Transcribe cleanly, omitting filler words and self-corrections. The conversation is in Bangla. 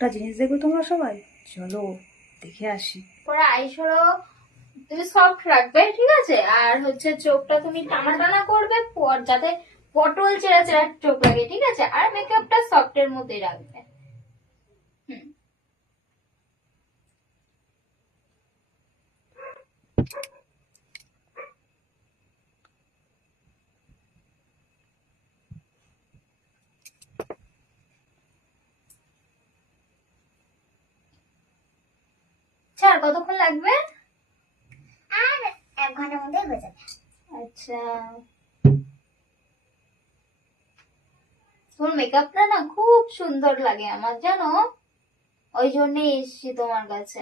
একটা জিনিস দেখবে তোমরা সবাই, চলো দেখে আসি। পরে আইশ্যাডো তুমি সফট রাখবে, ঠিক আছে? আর হচ্ছে চোখটা তুমি টানা টানা করবে, যাতে পটল চেরা চেরা চোখ লাগে, ঠিক আছে? আর মেকআপটা সফটের মধ্যেই রাখবে। হুম। আচ্ছা, আর কতক্ষণ লাগবে? আর 1 ঘন্টার মধ্যে হয়ে যাবে। আচ্ছা, তোমার মেকআপটা না খুব সুন্দর লাগে আমার, জানো? ওই জন্যই এসেছি তোমার কাছে।